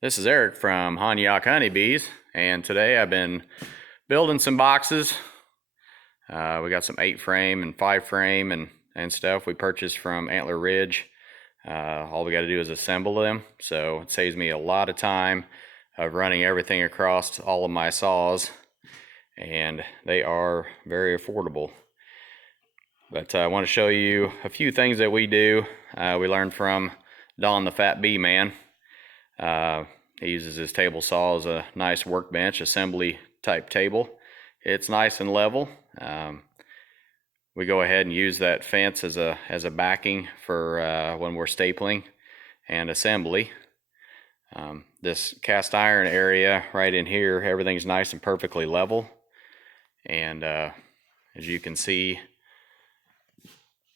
This is Eric from Honeybees, and today I've been building some boxes. We got some 8 frame and 5 frame and stuff we purchased from Antler Ridge. All we got to do is assemble them, so it saves me a lot of time of running everything across all of my saws, and they are very affordable. But I want to show you a few things that we do. We learned from Don the Fat Bee Man. He uses his table saw as a nice workbench, assembly type table. It's nice and level. We go ahead and use that fence as a backing for when we're stapling and assembly. This cast iron area right in here, everything's nice and perfectly level. And as you can see,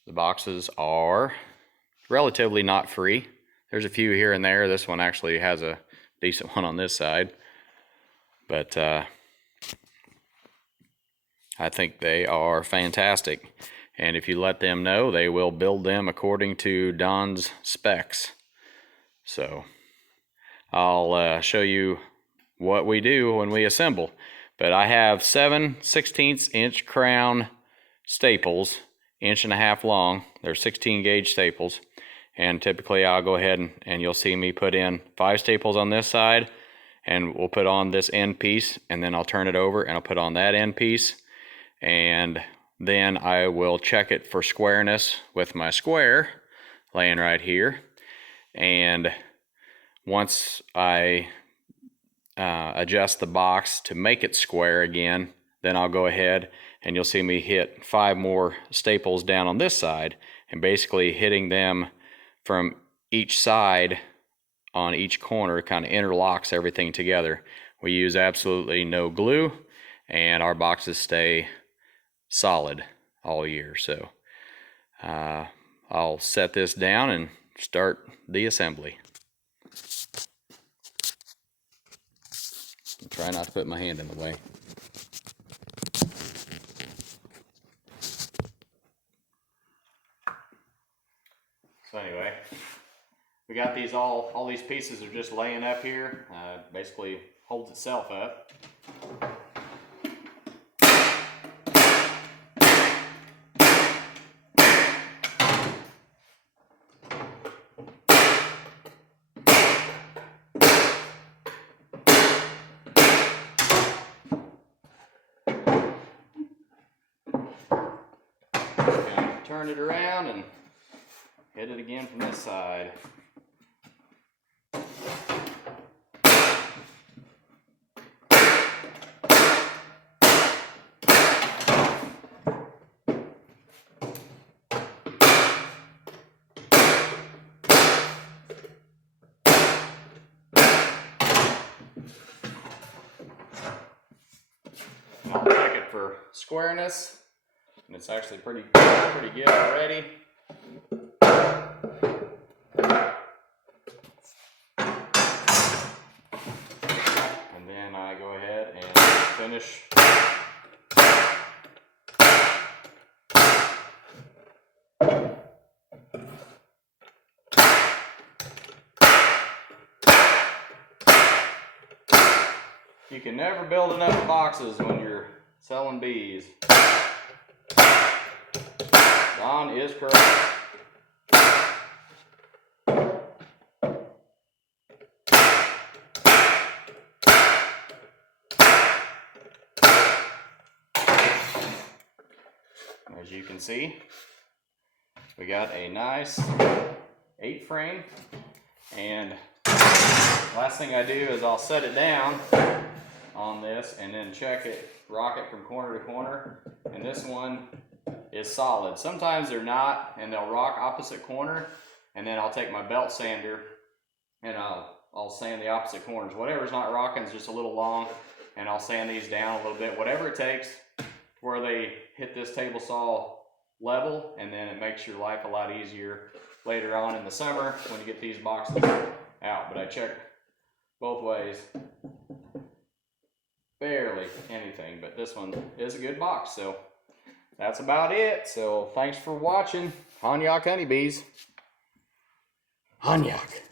the boxes are relatively knot free. There's a few here and there. This one actually has a decent one on this side, but I think they are fantastic, and if you let them know, they will build them according to Don's specs. So I'll show you what we do when we assemble. But I have 7 16" crown staples, 1.5 inches long. They're 16 gauge staples. And typically I'll go ahead and you'll see me put in 5 staples on this side, and we'll put on this end piece, and then I'll turn it over and I'll put on that end piece, and then I will check it for squareness with my square laying right here. And once I adjust the box to make it square again, then I'll go ahead and you'll see me hit 5 more staples down on this side, and basically hitting them from each side on each corner kind of interlocks everything together. We use absolutely no glue, and our boxes stay solid all year. So I'll set this down and start the assembly. Try not to put my hand in the way. So anyway, we got these all these pieces are just laying up here. Basically holds itself up. Turn it around and hit it again from this side. I'll check it for squareness, and it's actually pretty good already. And then I go ahead and finish You can never build enough boxes when you're selling bees. Don is correct. As you can see, we got a nice 8 frame, and last thing I do is I'll set it down on this and then check it, rock it from corner to corner, and this one is solid. Sometimes they're not, and they'll rock opposite corner, and then I'll take my belt sander and I'll sand the opposite corners. Whatever's not rocking is just a little long, and I'll sand these down a little bit, whatever it takes, where they hit this table saw level, and then it makes your life a lot easier later on in the summer when you get these boxes out. But I check both ways. Barely anything, but this one is a good box. So that's about it. So thanks for watching Honeybees. Hanyak.